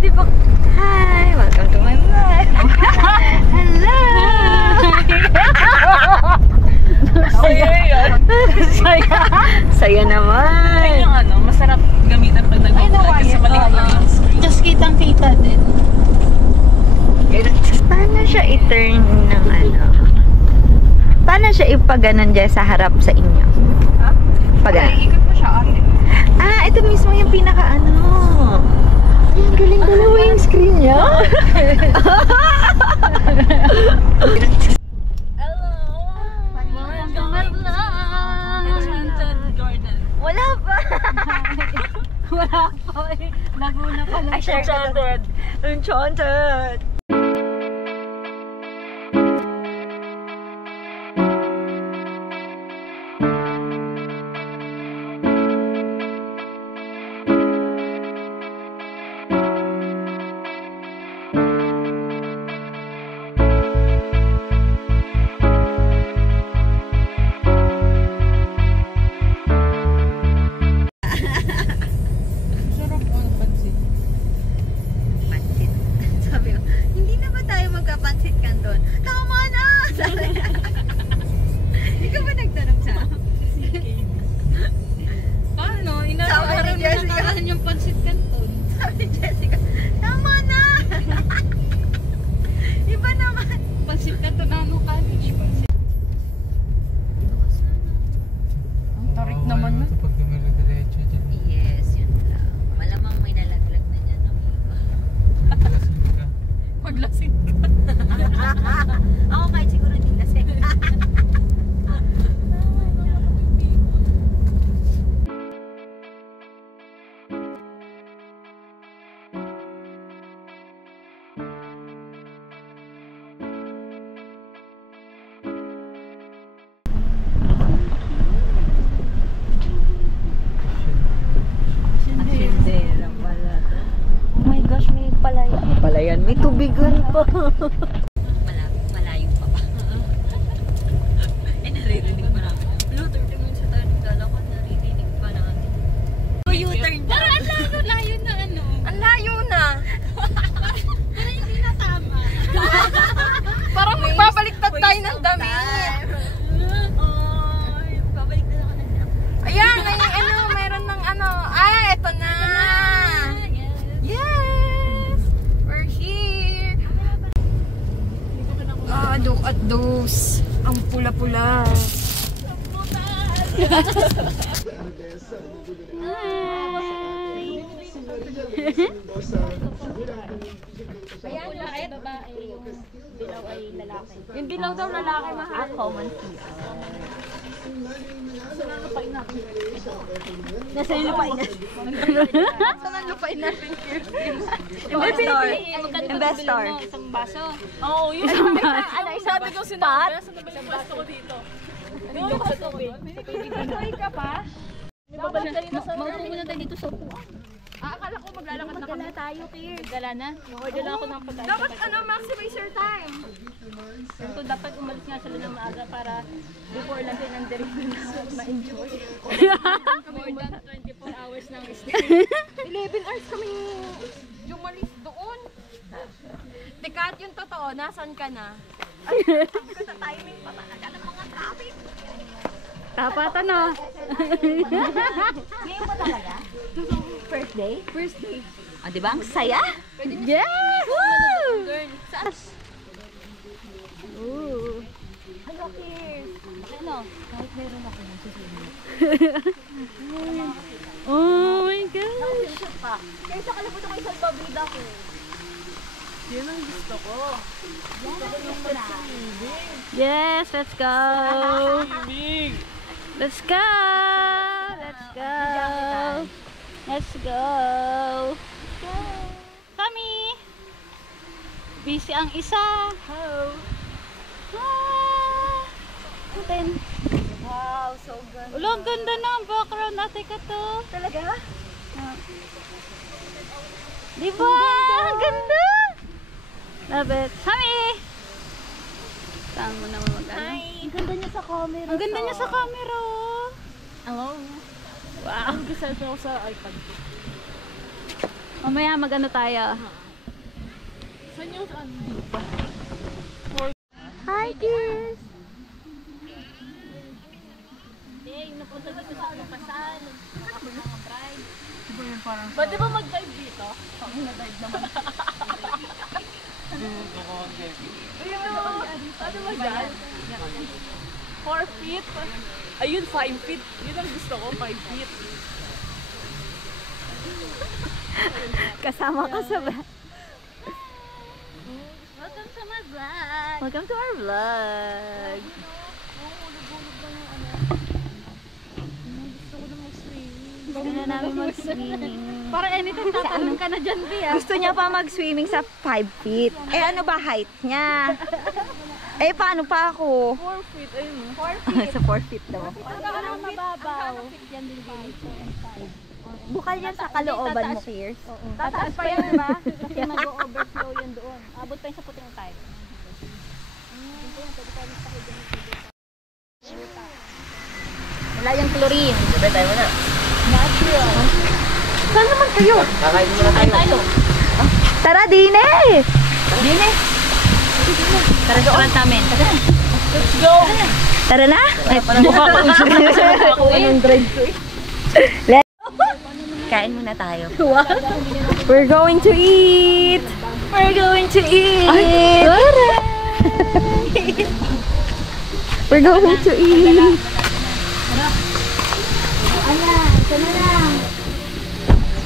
di ba? Hi! Welcome to my vlog! Hello! Saya yan. Saya naman! Ay, yung ano, masarap gamitan pag nag-vlog kasi maliit lang yung screen. Just kitang-kita din. Paano siya i-turn ng ano? Paano siya ipaganon dyan sa harap sa inyo? Ha? Paganon? Ay, ikot mo siya, ate. Ah, ito mismo yung pinaka-ano. Ay, ang galing dalawa yung screen niya. Hello! Welcome to my vlog! Enchanted Garden. Wala pa. Wala pa eh. Laguna pa lang. Ay, Enchanted. Enchanted. Pansit Canton. Tama na! Ikaw ba nagtanong sa akin? Paano? Sabi ni Inaaraw na Jessica. nakaraan yung pansit canton. Sabi ni Jessica, tama na! Iba naman. Pansit canton na ano cottage. Pansit. Ang tarik naman na. Pag dumiretso dyan. Yes, yun lang. Malamang may nalaglag na dyan ng iba. Lasing ka. Maglasing. Ako kahit siguro hindi lasing. Sindera pala to. Oh my gosh, may palayan. May palayan, may tubigan pa. Malayo pa ba? Eh, naririnig pa namin. Hello, 30 minutes sa tayo naglalakad, naririnig pa namin. U-turn na. Parang layo na ano. Ang layo na. Parang hindi na tama. Parang magbabaliktad tayo ng damit. Babalik na ako ng damit. Ayan, may ano, meron ng ano. Ah, eto na. Yes! We're here. Ah, look at those. Ang pula-pula. Pula ay babae. Yung dilaw ay lalaki. Yung dilaw daw lalaki mahal. Common food. Nasa yung lupain natin. Saan ang lupain natin? Investor. Investor. Isang baso. Oo, yun. Ano, Sabi ko sinabi, saan na ba yung pwesto ko dito? Dito ko sa tubig. Ay ka pa? Maupo muna tayo dito sa upuan. Akala ko maglalakad na kami. tayo, Kier. Dala na. Order lang ako ng pagkain. Dapat ano, maximize your time. So, dapat umalis nga sila ng maaga para before lang sila nandito na ma-enjoy. More than 24 hours ng stay. 11 hours kaming umalis doon. Dekat yung totoo, nasan ka na? Sabi ko sa timing pa talaga ng mga traffic. Dapat ano? Ngayon pa talaga? First day? First day. Ah, di ba? Ang saya? Yes! Woo! Girl, saan? Ooh. Hello, Kiers. Ano? Kahit meron ako ng susunod. Oh my gosh! Pa. Kaya sa kalimutan ko isang pabid ako. Yun ang gusto ko. Yes, let's go! Big! Let's go! Let's go! Let's go! Kami! Busy ang isa. How? Ah! Atin. Wow, so ganda. Ulo, ang ganda na ang background. Ate ka to. Talaga? Diba? Ang ganda! Love it. Kami! Saan mo naman mag-ano? Ang ganda niya sa camera. Ang ganda niya sa camera. Hello. Wow! Ang gisa ko sa iPad ko. Mamaya mag-ano tayo. Saan yung Hi, kiss! Hey, napunta dito sa kasal. Nakapag mga bride. Pwede ba mag-dive dito? Pag na-dive naman. Ano ba dyan? 4 feet? Ayun, 5 feet. Yun ang gusto ko, 5 feet. Kasama ka sa Welcome to my vlog! Welcome to our vlog. Gusto na namin mag-swimming. Para anytime tatanong ka na dyan, Bia. Gusto niya pa mag-swimming sa 5 feet. Eh ano ba height niya? Eh paano pa ako? 4 feet, ayun mo. Sa 4 feet daw. Ang mababaw. Yan din dito. Bukal yan sa kalooban mo, Pierce. Tataas pa yan, diba? Kasi mag-overflow yan doon. Abot pa yun sa puting tide. Wala yung chlorine. Sabay tayo muna. Natural. Saan naman kayo? Kakain muna tayo. Tara, Dine! Dine! Tara sa restaurant namin. Let's go! Tara na? Mukha ko ng drive to eh. Kain muna tayo. We're going to eat! We're going to eat! We're going to eat! Ala, ito na lang.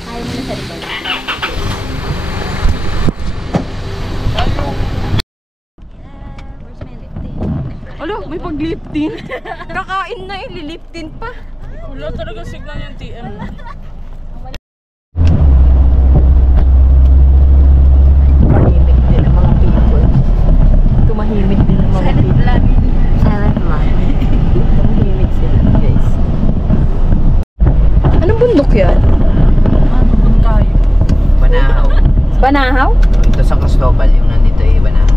Ayaw mo na sa likod. Where's my lipstick? Alo, may pag-liftin. Kakain na eh, liliftin pa. Wala talaga signal yung TM. Tumahimik din ang mga people. Tumahimik din ang mga people. Silent vlog. Tumahimik sila, guys. Anong bundok yan? Banahaw. Banahaw? Ito sa Cristobal, yung nandito ay Banahaw.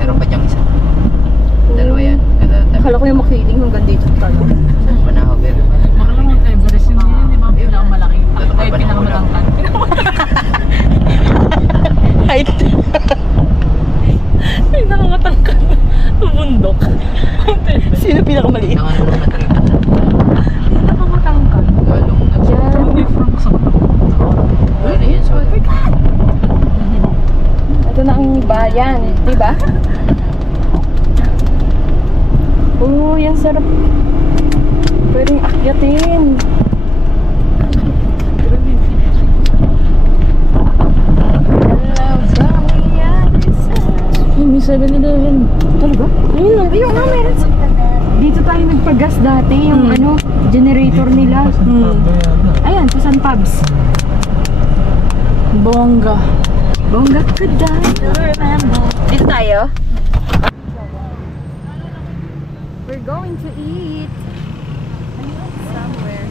Meron pa diyang isa. Dalawa yan. Akala ko yung makiling hanggang dito tayo. Banahaw, pero... Baka naman kay Everest yun, di ba pinakamalaki? Dito ka Ay, ba pinakamatangkad. Height. Pinakamatangkad. Bundok. Sino pinakamaliit? Ang ano na trip. Pinakamatangkad. Galong na trip. Hindi from sa Ano yan, so... Ito na ang bayan, di ba? Oh, yan sarap. Pwedeng akyatin. May 7-Eleven. Talaga? Ayun lang, ayun nga meron. Dito tayo nagpagas dati, yung ano, generator nila. Ayan, sa San Pabs. Bongga. Bongga ka dahil. Dito tayo? We're going to eat somewhere.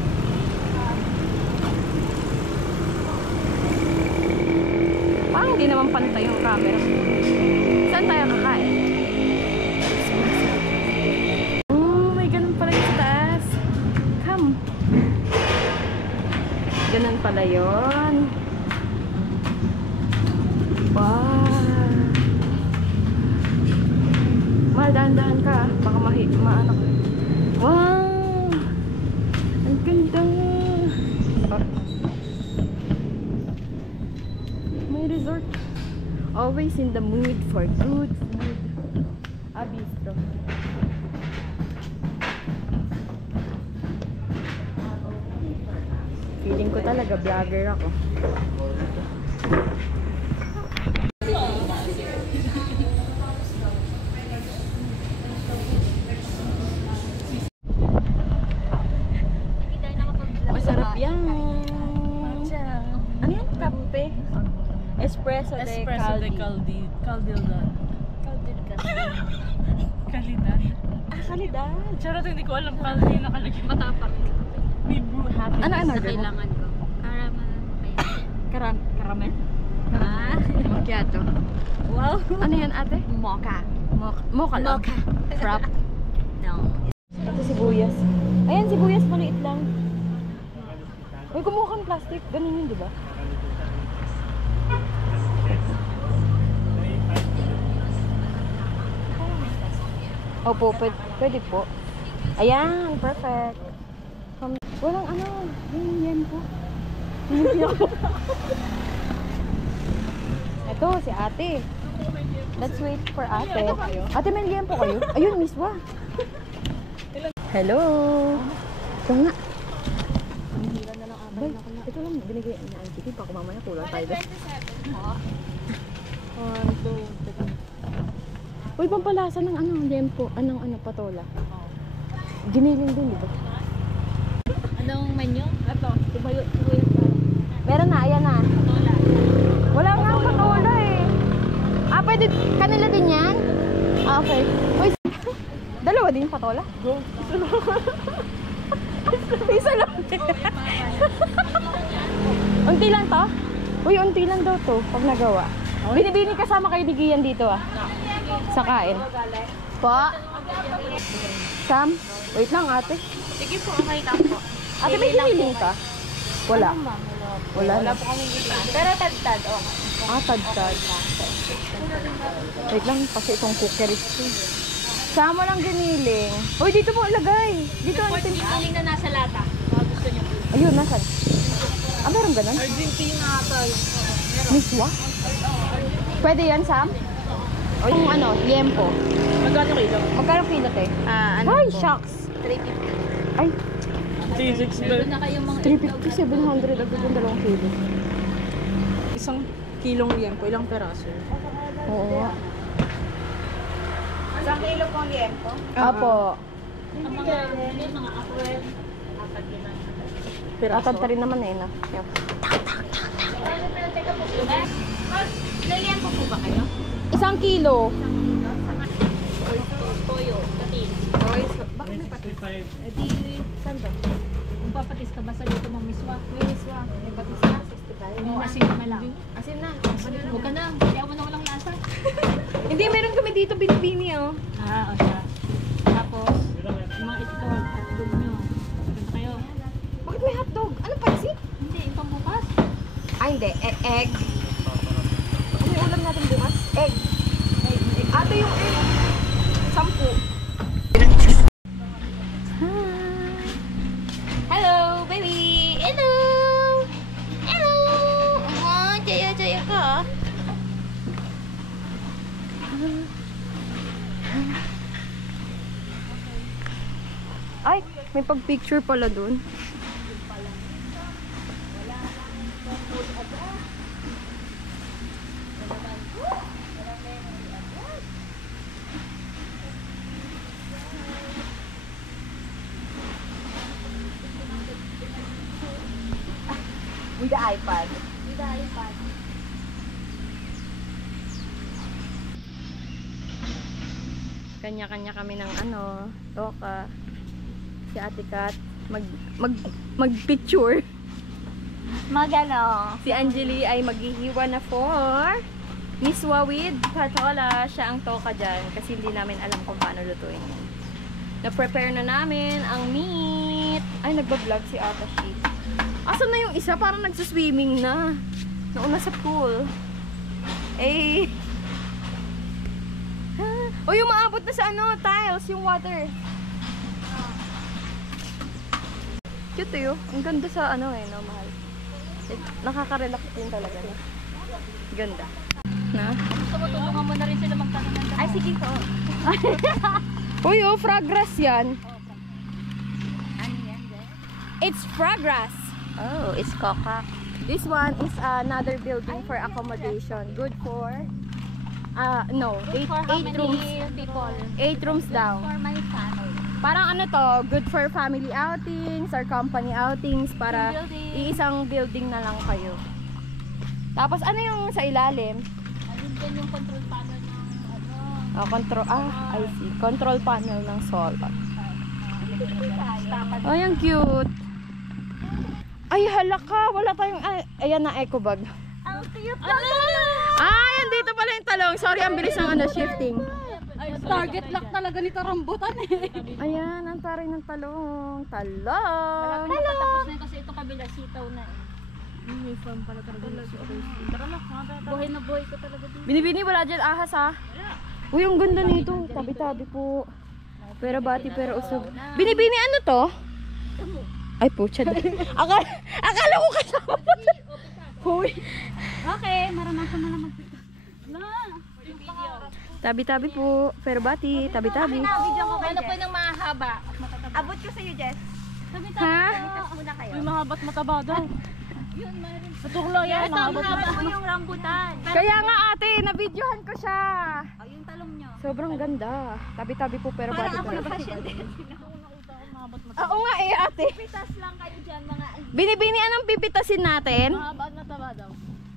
Parang hindi naman pantay yung camera. Saan tayo kakain? Oh, may ganun pala yung taas. Come. Ganun pala yun. Wow. Mahal, dahan-dahan ka. Baka maano ka. Wow. Ang ganda. May resort. Always in the mood for good food. Bistro. Feeling ko talaga vlogger ako. Masarap yan. Ano yan? Kape? Espresso de Caldi. Caldilda. Kalidad. Ah, kalidad. Charot, hindi ko alam kaldi yung nakalagay. Matapang. We brew happiness. Ano order mo? Kailangan ko. Karamel? Ah? Macchiato. Wow. Ano yan ate? Mocha. Mocha lang? Mocha. Frap? No. Ito sibuyas. Ayan, sibuyas maliit lang. Uy, kumuha kang plastic. Ganun yun, di ba? Opo, pwede po. Ayan, perfect. Walang ano, yan po. Ito, si ate. Let's wait for ate. Ate, may liyan po kayo? Ayun, miswa. Hello. Ito nga. Bay, ito lang, binigay ni Auntie. Di pa ako mamaya kulang tayo. 27 po. Uy, pampalasa ng ano, lempo. Anong patola. Giniling din, di ba? Anong menu? Ito. Tumayo. Meron na, ayan na. Wala. Wala nga patola eh. Ah, pwede, kanila din yan? Ah, okay. Uy, dalawa din yung patola? Go. Isa lang. Unti lang to? Uy, unti lang daw to pag nagawa. Binibini kasama kayo ni Gian dito ah. Sa kain. Pa? Sam? Wait lang ate. Sige po, okay lang po. Ate, may hiniling ka? Wala. Wala na. po kami gitna. Pero tad-tad, okay. Ah, tad-tad. Wait lang, kasi itong cookeries ko. Sama lang giniling. Uy, dito po ilagay. Dito ang Pwede yung na nasa lata. Mga gusto niyo. ayun, nasan? Ah, meron ganun? Argentina tayo. Miswa? Pwede yan, Sam? O yung ano, liempo. Magkano kilo? Magkano kilo, te? Ay, shucks. 350. Ay, 360. Doon na kayong mga 350, 700. Agad yung 2 kilo. Isang kilong liempo, ilang peraso? Oo nga. Isang kilo pong liempo. Apo. ang mga akwel. Apat yun lang. Atad ka rin naman eh, na. Yep. Naliyan po ba kayo? 1 kilo. Toyo, patis. Bakit may patis? Eh di, saan ba? Kung papatis ka ba sa dito mong miswa? May miswa. May patis ka? 65. May asin na lang. Asin na. Huwag ka na. Kaya mo na walang lasa. Hindi, meron kami dito binibini oh. O siya. Tapos, yung mga itlog at itlog nyo. Maganda kayo. Bakit may hotdog? Ano pansit? Hindi, yung pambukas. Ay, hindi. Egg. Ano yung ulam natin bukas? Egg. Ate yung egg. 10. Hello, baby! Hello! Hello! Oh, jaya-jaya ka. Ay, may pag-picture pala dun. With the iPad. With the iPad. Kanya-kanya kami ng ano, toka. Si Ate Kat, mag-picture. Magano. Si Angeli ay maghihiwa na for miswa with patola. Siya ang toka dyan kasi hindi namin alam kung paano lutuin yun. Na-prepare na namin ang meat. Ay, nagbablog si Ata Shi. Asan na yung isa? Parang nagsuswimming na. Nauna sa pool. Eh. O yung maabot na sa ano, tiles, yung water. Cute yun. Ang ganda sa ano eh, no, mahal. Nakaka-relax din talaga. No? Ganda. Na? Gusto mo tulungan mo na rin sila magtanong ng Ay, sige po. Uy, oh, fragras yan. Ano yan, Jen? It's fragras. Oh, it's coca. This one is another building for accommodation. Good for, no, Good for how 8 many rooms. people? 8 rooms daw. For my family. Parang ano to, good for family outings or company outings para Team building. iisang building na lang kayo. Tapos ano yung sa ilalim? Ayun din yung control panel ng ano. I see. Control panel ng solar. Oh, yung cute. Ay, hala ka. Wala tayong, ayan na, eco bag. Ang cute Ay, andito pala yung talong. Sorry, ang bilis ng ano, shifting. Target lock talaga ni Tarambutan eh. Ayan, ang taray ng talong. Talong! Malapit na patapos na yun kasi ito kabila sitaw na eh. May farm pala talaga. Tara na, Buhay na buhay ko talaga dito. Binibini, wala dyan ahas ha. Uy, ang ganda nito. Tabi-tabi po. Pero bati, pero usog. Binibini, ano to? Ay, pucha. Akala ko kasama pa. Hoy. Okay, maranasan mo na magpita. Tabi-tabi po. Pero bati, tabi-tabi. Ano po ng mahaba? Abot ko sa'yo, Jess. Ha? Muna kayo. Yung mahabat mataba daw. Natuglo yan. Mahabat mataba. Yung rambutan. Kaya nga ate, nabidyohan ko siya. Yung talong nyo. Sobrang ganda. Tabi-tabi po, pero bati Ako na tabi. passion din. Oo nga eh, ate. Pitas lang kayo dyan mga... Binibini, anong pipitasin natin? Mahabat mataba daw.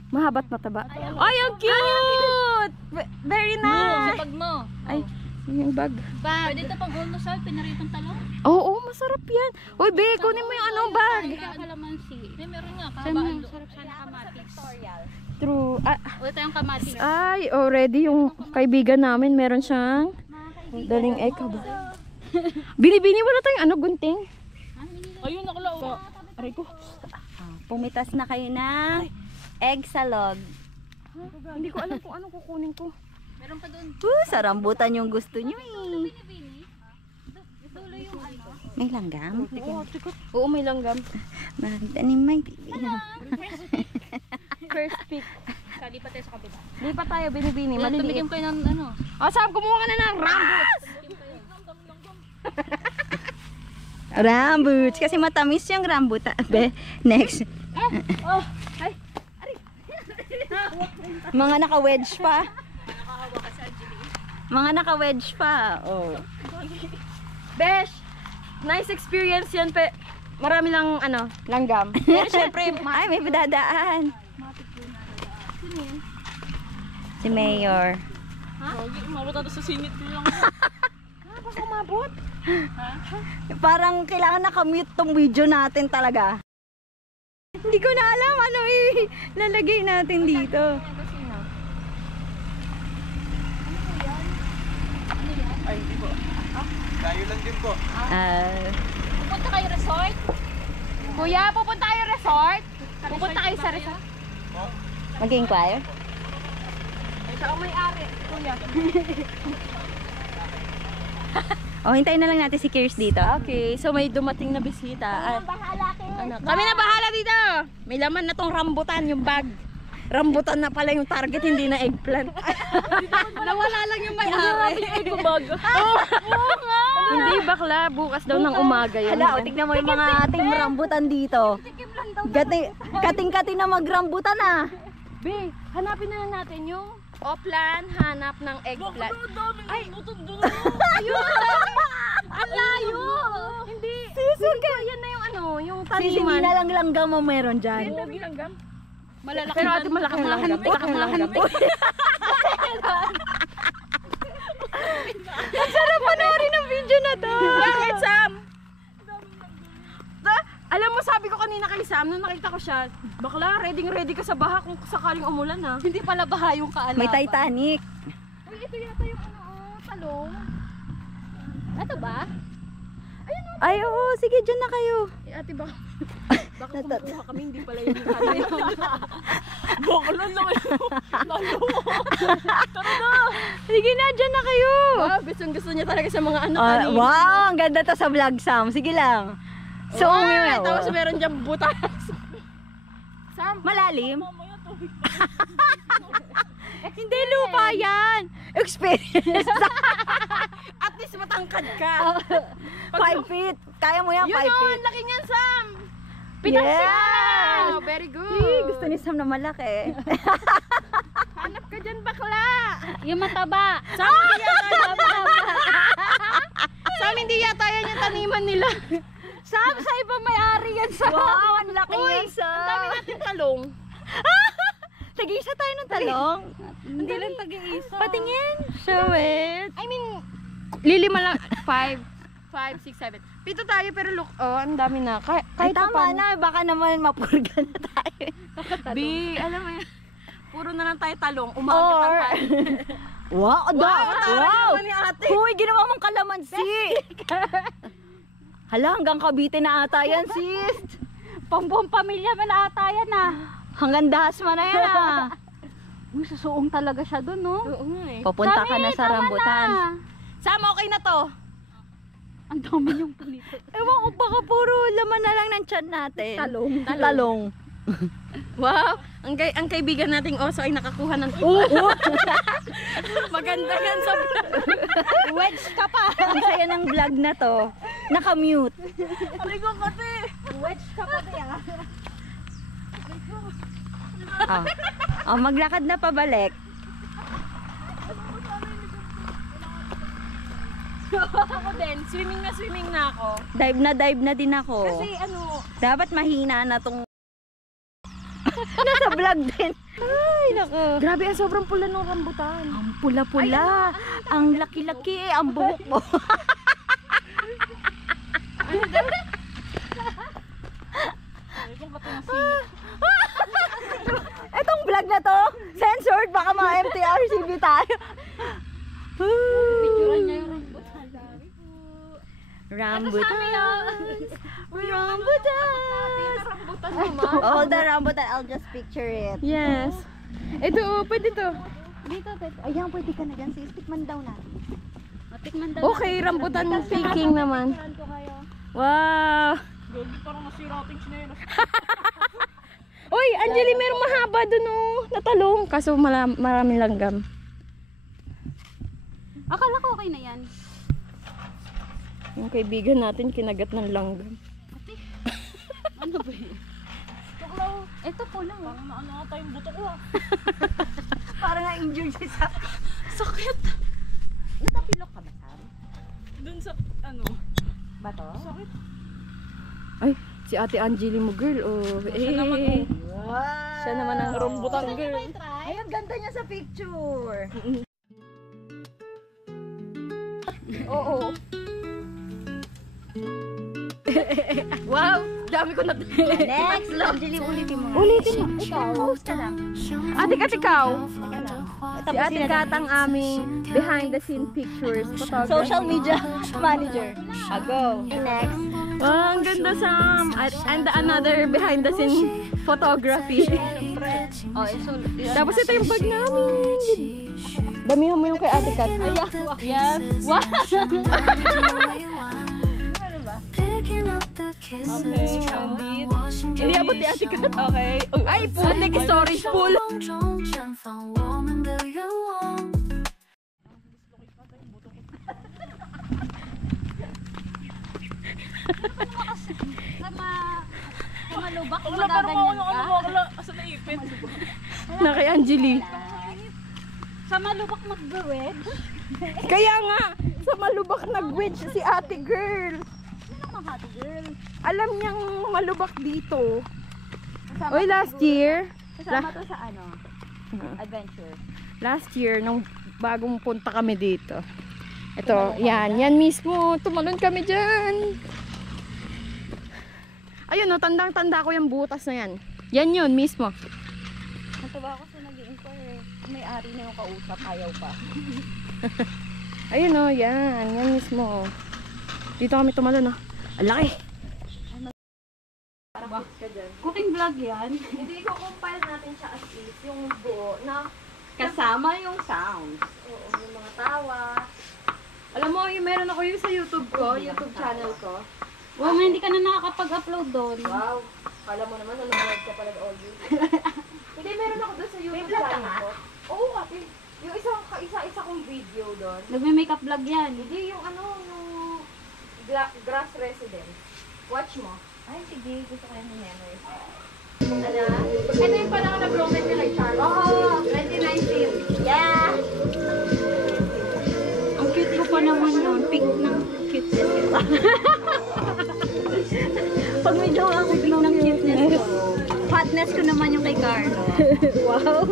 Mahabat mataba. Ay, ang cute! Very Sa nice! bag mo. Ay, yung bag. Pwede ito pag ulo sa pinaritong talong. Oo, masarap yan. Uy, be, kunin mo yung anong bag. Kalamansi. Meron nga, kahabaan doon. Sarap siya na kamatis. True. Ulit tayong kamatis. Ay, already yung kaibigan namin, meron siyang daling egg. Binibini, wala tayong ano, gunting. Ayun, nakalaw. Aray ko. Pumitas na kayo ng egg salog. Hindi ko alam kung anong kukunin ko. Meron pa doon. Sa rambutan yung gusto nyo eh. May langgam? Oo, may langgam. Tanim may bibi. First pick. Kali pa tayo sa kabila. Lipat tayo, binibini. Tumigyan Maliliit. ko ng ano. Sam, kumuha ka na ng rambuts. Rambuts. Kasi matamis yung rambutan. Next. Mga naka-wedge pa. Mga naka-wedge pa. Oh. Besh, nice experience yan. Marami lang, ano, langgam. Pero syempre, Ay, may padadaan. Si Mayor. Umabot na sa singit ko lang. umabot. Parang kailangan nakamute tong video natin talaga. Hindi ko na alam ano lalagay natin dito. Tayo lang din po. Pupunta kayo resort? Kuya, pupunta kayo resort? Pupunta kayo sa resort? Mag-inquire? Siya ang may-ari, kuya. O, hintayin na lang natin si Kirs dito. Okay, so may dumating na bisita. Kami na bahala dito. May laman na tong rambutan, yung bag. Rambutan na pala yung target, hindi na eggplant. Nawala lang yung may-ari. Hindi bakla, bukas daw ng umaga yun. Hala, o, tignan mo yung mga ating rambutan dito. Kating-kating na magrambutan ah. Be, hanapin na lang natin yung oplan, hanap ng eggplant. Ay, ayun! Ang layo! Hindi. Sisig. Yan na yung ano, yung Sisig taniman. na lang langgam mo meron dyan. Malalaki. Pero ate malaki ang langgam. Malaki ang langgam. Ang sarap panoorin ng video na to. Bakit, Sam? Alam mo, sabi ko kanina kay Sam, nung nakita ko siya, bakla, ready ka sa baha kung sakaling umulan ha. Hindi pala baha yung kaalaman. May Titanic. Uy, ito yata yung talong. Ito ba? Ay, oo, sige, dyan na kayo. Eh, ate, baka kumukuha kami, hindi pala yun yung kanya. Bakla lang yun. Sige na, dyan na kayo. Wow, gusto niya talaga sa mga ano tanim. Wow, ang ganda to sa vlog, Sam. Sige lang. So, Tapos meron dyan butas. malalim. Hindi lupa yan. Experience. At least matangkad ka. 5 feet. Kaya mo yan, 5 Yun o, feet. laki niyan, Sam. Yes! Very good. Gusto ni Sam na malaki. Hanap ka dyan, bakla. Yung mataba. Sam, hindi yata Sam, hindi yata yan yung taniman nila. Sam, sa iba may-ari yan, Sam. Wow, ang laki yan, Sam. Ang dami natin talong. Tag-isa tayo ng talong. Hindi lang tag-iisa. Patingin. Show it. I mean, lilima lang. 5, 6, 7. Pito tayo pero look, oh, ang dami na. Ay, Kahit pa tama paano. na. Baka naman mapurga na tayo. Bi, alam mo yan. Puro na lang tayo talong. Umaga pa tayo. Wow, wow. Naman ni ate. Huy, ginawa mong kalamansi. Hala, hanggang Cavite na ata yan, sis. Pambuong pamilya man ata yan ah. Hanggang Dasma na yan, ah. Uy, susuong talaga siya dun, no? Oo nga eh. Papunta ka na sa rambutan. Sam, okay na to. Ang dami yung punito. Ewan ko, baka puro laman na lang ng tiyan natin. Talong. Wow! Ang kaibigan nating oso ay nakakuha ng... Maganda yan sa vlog. Wedge ka pa! Ang saya ng vlog na to. Naka-mute. Wedge ka pa diya. Maglakad na pabalik. Ako din, swimming na ako. Dive na din ako. Kasi ano, Dapat mahina na tong... Nasa vlog din. Ay, nako. grabe ang sobrang pula ng rambutan. Ang pula-pula. Ang laki-laki. Ang buhok mo. Etong vlog na to, censored. Baka mga MTRCB tayo. Picturean niya yung rambutan. Rambutan. Rambutan. Rambutan naman. Oh, the rambutan. I'll just picture it. Yes. Ito, pwede to. Dito, Tet. Ayan, pwede ka na dyan. Sis, tikman daw natin. Matikman daw. Okay, rambutan picking naman. Tikman ko kayo. Wow. Gagi, parang nasira ating chinelas. Uy, Angeli, merong mahaba dun oh, na talong. Kaso maraming langgam. Akala ko okay na yan. Yung kaibigan natin kinagat ng langgam. Ano ba yun? Tuklaw. Ito po lang. Parang naano ata yung buto ko ah. Parang na-injured siya sa... Sakit. Natapilok ka ba, Sam? Dun sa, ano, Ba to? sakit. Ay, si Ate Angeli mo girl. Oh, Siya naman, oh. Wow! Siya naman ang Rambutan girl. Ay, ang ganda niya sa picture. Oo. Wow, dami ko na. Next, Angeli, ulitin mo. Ulitin mo. Ikaw. Post ka lang. Ate Kat, ikaw. Si Tapos Ate Kat ang aming behind the scene pictures photographer. social media manager. Go. Next. Wow, ang ganda Sam. And another behind the scene photography. Oh, so, Tapos ito yung bag namin. Damihan mo yung kay Ate Kat. Yes. Wow. Okay, Candid. Hindi abot ni Ate Kat. Okay. Ay, putik. Storage full. Sa malubak, Wala, parang ako magaganyan yung ano ka. mo, wala. Asa naipit. Na kay Angeli. Sa malubak mag-wedge. Kaya nga, sa malubak nag-wedge si Ate Girl. Hot girl. Alam niyang malubak dito. Oy, last year. kasama to sa ano? Adventure. Last year, nung bagong punta kami dito. Ito, yan mismo. Tumalon kami dyan. Ayun, no, tandang-tanda ko yung butas na yan. Yan yun, mismo. Natuwa ako sa nag-i-inquire. May-ari na yung kausap, ayaw pa. Ayun, no, yan mismo. Dito kami tumalon, no. Ang laki. Cooking vlog yan. Hindi ko compile natin siya as is, yung buo na Kasama yung sounds. oo, yung mga tawa. Alam mo, yung meron ako yung sa YouTube ko, YouTube channel ko. Wow, nga hindi ka na nakakapag-upload doon. Wow, kala mo naman, nanonood ka pala always. Hindi, meron ako doon sa YouTube vlog ka channel nga? ko. Oo, ate. Yung isa kong video doon. Nagme-makeup vlog yan. Hindi, yung ano, yung grass residence. Watch mo. Ay, sige. Gusto ko yung memory. Ano? Ito yung parang nag-roman ni Ray Charles. Oo, 2019. Yeah! Ang cute ko pa naman yun. Pink ng cute. Pag medyo ako big ng cuteness ko. Hotness ko naman yung kay Carlo. Wow.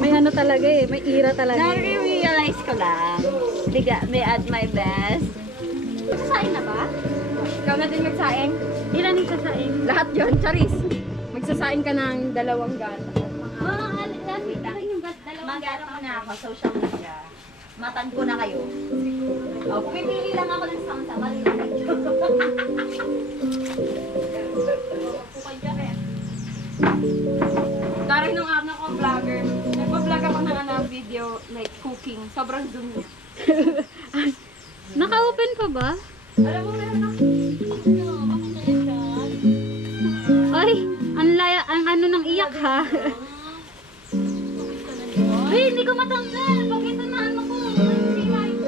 May ano talaga eh. May ira talaga. Na-realize ko lang. Diga, may add my best. Sasain na ba? Ikaw na din magsaing. Ilan yung sasain? Lahat yun, charis. Magsasaing ka ng 2 gata. Mga alas, yung dalawang Mag-ano ko na ako, social media. Matag ko na kayo. Oh, pumipili lang ako ng sound sa mali lang. Daring nung araw ko vlogger. Nagpa-vlog ako ng video like cooking. Sobrang zoom niya. Naka-open pa ba? Alam mo, meron ako. Ay, ang ano nang iyak ha. Ay, hindi ko matanggal. Pag ito na ano ko. Hindi na yung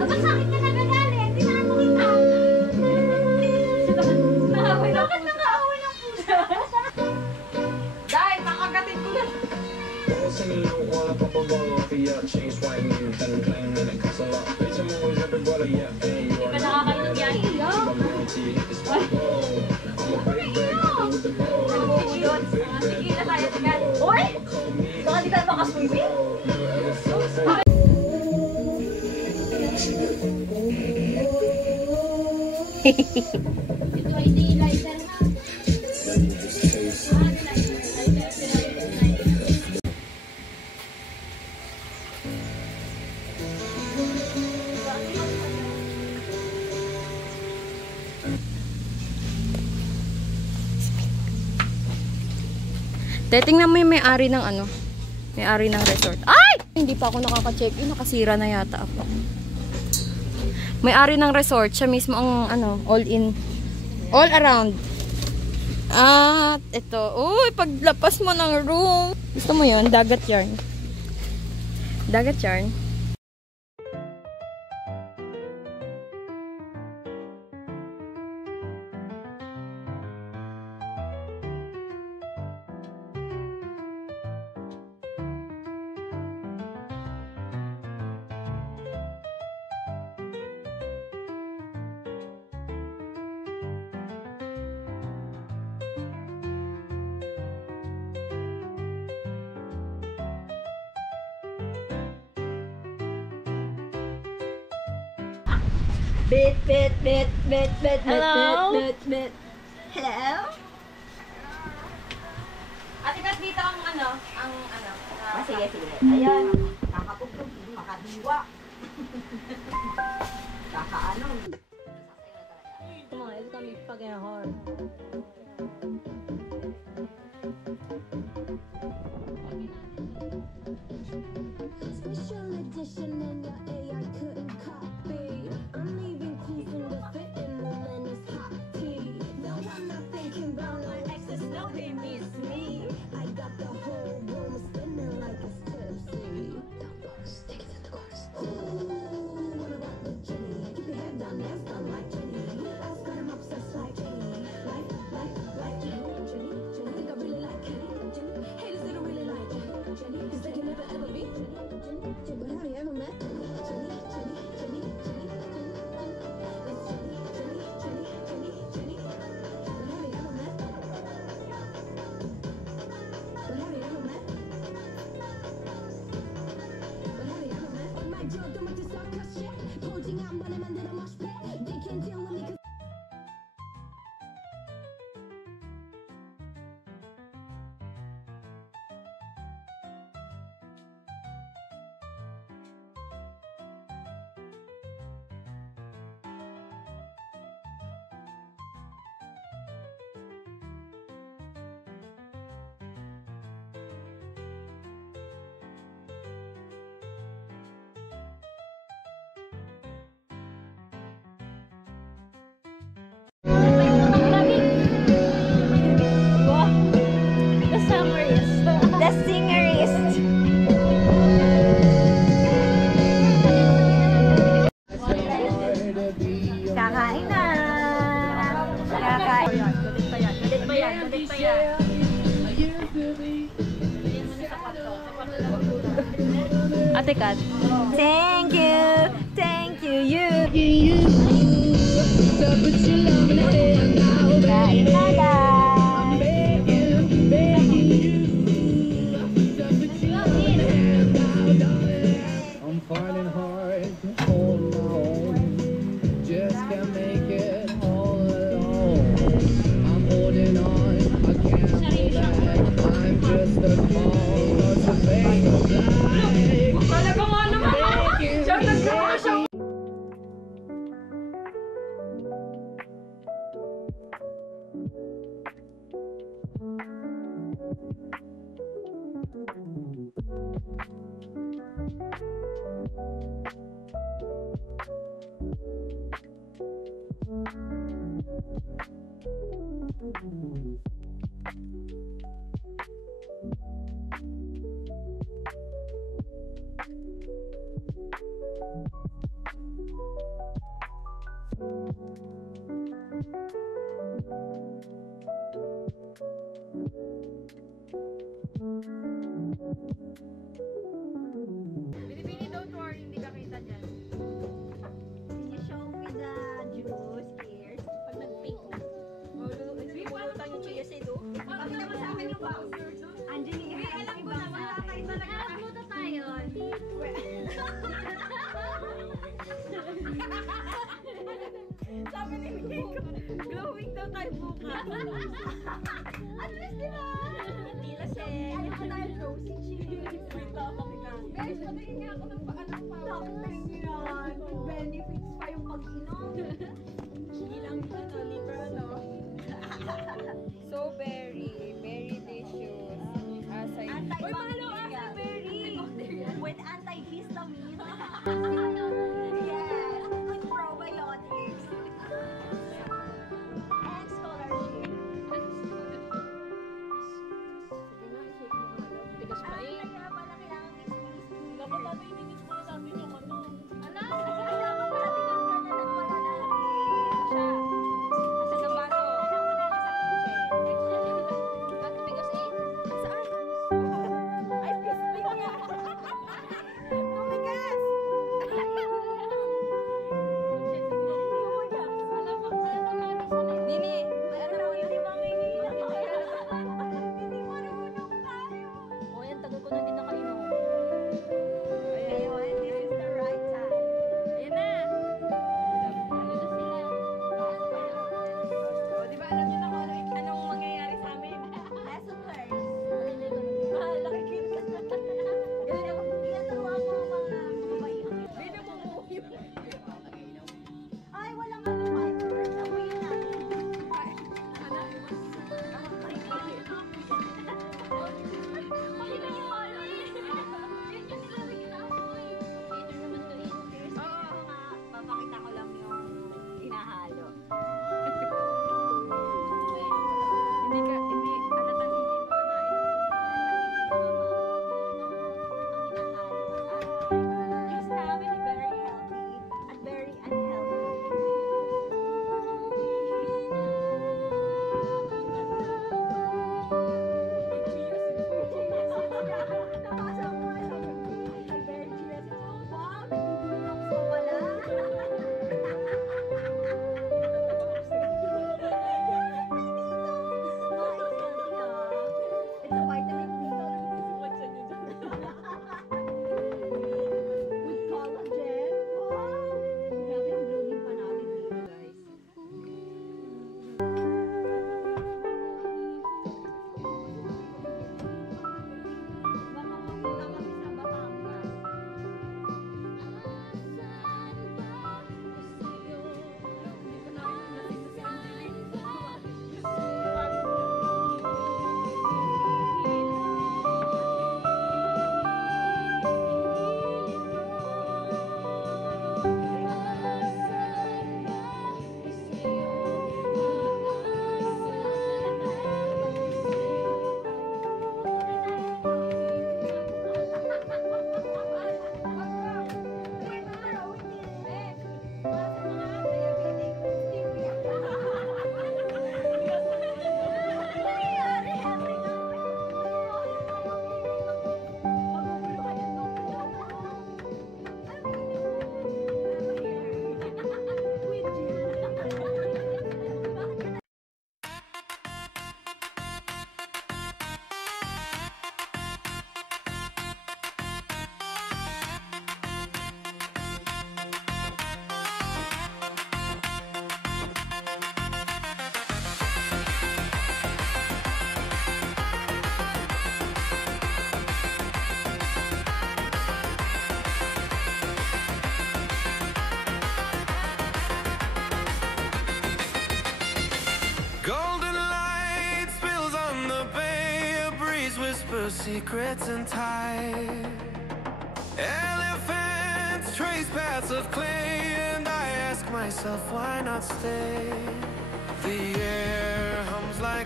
Aba, sakit ka nagagalit. Hindi na ano kita. Nakawin ako. Bakit nakawin ang pusa? Dahil, makagatin ko na. Di ba nakakalot yan? Sige na tayo, tigan. Uy! Baka di tayo makaswimming. Ito ay daylighter ha. Tingnan mo yung may-ari ng ano, may-ari ng resort. Ay! Hindi pa ako nakaka-check-in, nakasira na yata ako. May-ari ng resort, siya mismo ang ano, all-in, all around. At ito, uy, paglapas mo ng room. Gusto mo yun? Dagat yarn. Dagat yarn. Bit, bit, bit, bit, bit, Hello? bit, bit, bit. Hello? Ate Kat, dito ang ano, Sige, sige. Ayan. Kakapugtog, makadiwa. Kakaano. Kumain kami pag-ehon. Special edition in your AI couldn't copy. I'm leaving clues in the fit in Molena's hot tea. No, I'm not thinking about no exes, no, they miss me. I got the whole room spinning like it's tipsy. Take it to the course. Ooh, wanna rock with Jenny? Keep your head down, dance down like Jenny. I've got him obsessed like Jenny. Like Jenny. Jenny. I think I really like Jenny. Haters, they don't really like Jenny. 'Cause they can never ever be Jenny. But have you ever met Jenny? It's Jenny. But have you ever met? On my job, don't make this sarcastic shit. Pointing out money, man, that I'm much pay. They can't deal with me 'cause the summer is. The singer is... Kakain na! Kakain. Galit pa yan, galit pa yan, galit pa yan. Ate Kat. Thank you! Thank you, you! Kain na, guys! I'm finding hard to hold my own. Just can't make it all alone. I'm holding on, I can't hold back. I'm just a call, not to fake a black. Talaga nga naman. Siya nagkakasya. Binibini, don't worry, hindi ka kita dyan. Can you show me the juice, Cheers? Pag nag-pink na. Bumulutang yung chia seed, oh. Pakita mo sa akin yung box. Angeline, alam ko na, wala tayo talaga. Puto tayo. Sabi ni Miko, glowing daw tayo bukas. At least, di ba? Tila siya. Ano ka tayo, rosy cheese? Wait lang, pakita. Guys, patingin nga ako ng paanong pa. Tapos yan. Benefits pa yung pag-inom. Ilang liter, no? So very, very delicious. Asay. Antibacterial. With antihistamine. Yes. With probiotics. And scholarship. Tigas pa eh. Kaya pala kailangan mix-mix. Dapat ano yung minutes mo sa amin yung ano. Kaya ko pala tinanggal na lang wala na. Siya. Asa sa baso. Ba't bigas eh? Saan? Ay, pisting yan. Tumigas. Nini, ano mo yun? Hindi marunong tayo. O yan, tagal ko na din nakainom. Ayun, this is the right time. Ayan na. Ano na sila? O, di ba alam niyo na kung anong mangyayari sa amin? Lesson learned. Laki cute ka. Ganun ako. Iyan ako mga mabait. Bino mo mo yun. Ay, walang ano, fiber. Amoyin natin. Oo nga, papakita ko lang yung hinahalo. Hindi alatang hindi mo na Juice namin is very healthy at very unhealthy. Nabasa mo nga sabi ko, ay very cheers. Wow, nagbibilang ko pala. It's a vitamin B. With collagen. Wow! Grabe ang blooming pa natin dito, guys. Baka mapunta kami sa Batangas. Golden light spills on the bay, a breeze whispers secrets and tide. Elephants trace paths of clay, and I ask myself, why not stay?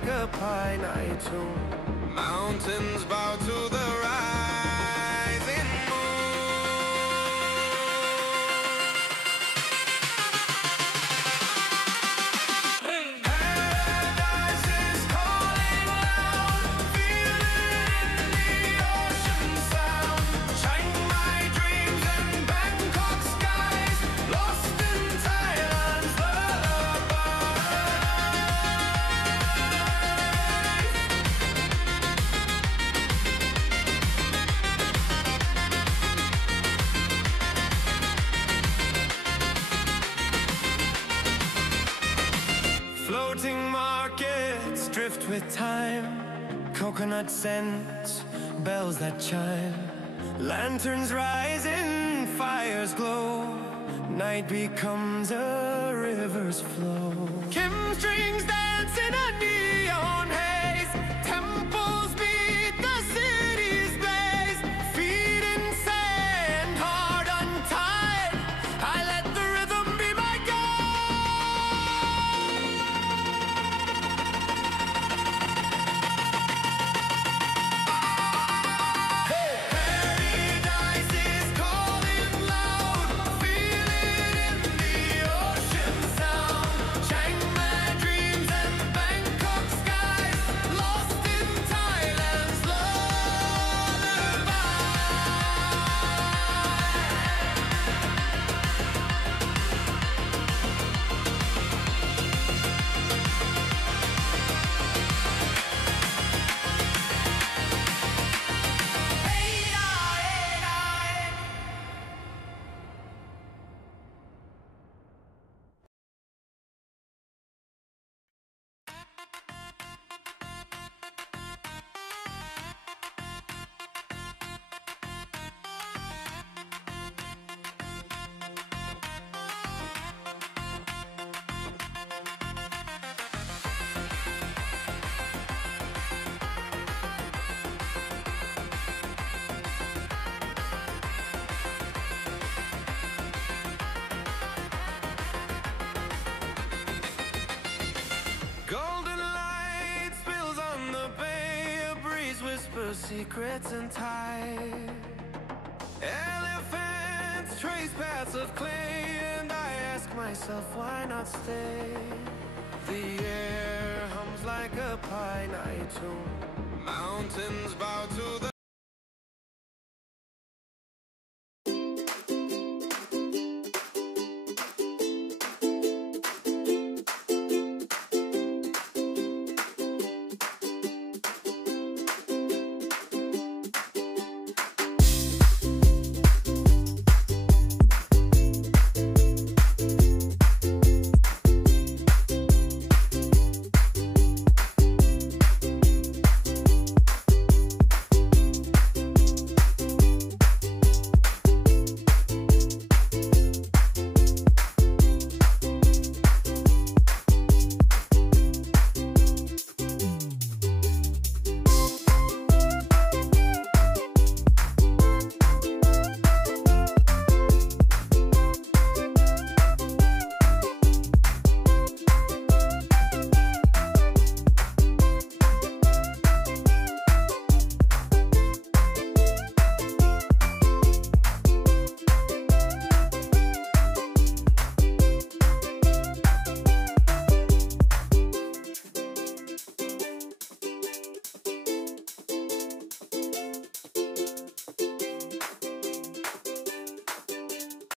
like a pine I tune. Mountains bow to the rising moon. Paradise is calling loud, feel it in the ocean sound. Shine my dreams in Bangkok skies, lost in Thailand's lullaby. Floating markets drift with time, coconut scents, bells that chime, lanterns rising, fires glow, night becomes a river's flow. Kim strings dance in a neon haze, temples beat the city's blaze, feet in sand, heart untied, I let the rhythm be my guide. Paradise is calling loud, feel it in the ocean sound. Chiang Mai dreams and Bangkok skies, lost in Thailand's lullaby. Golden light spills on the bay, a breeze whispers secrets in tide. Elephants trace paths of clay, and I ask myself, why not stay? The air hums like a pine I tune. Mountains bow to the